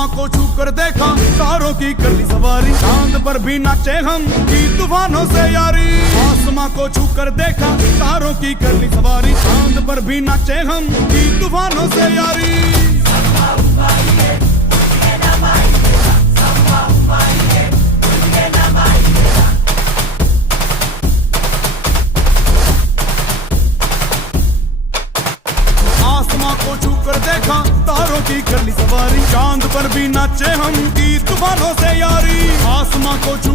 आसमां को छू कर देखा, तारों की कर ली सवारी, चांद पर भी नाचे हम की तूफानों से यारी। आसमां को छू कर देखा, तारों की कर ली सवारी, चांद पर भी नाचे हम की तूफानों से यारी। आसमां को छू कर देखा, तारों की कर ली सवारी, चांद पर भी नाचे हम की तूफानों से यारी। आसमां को छू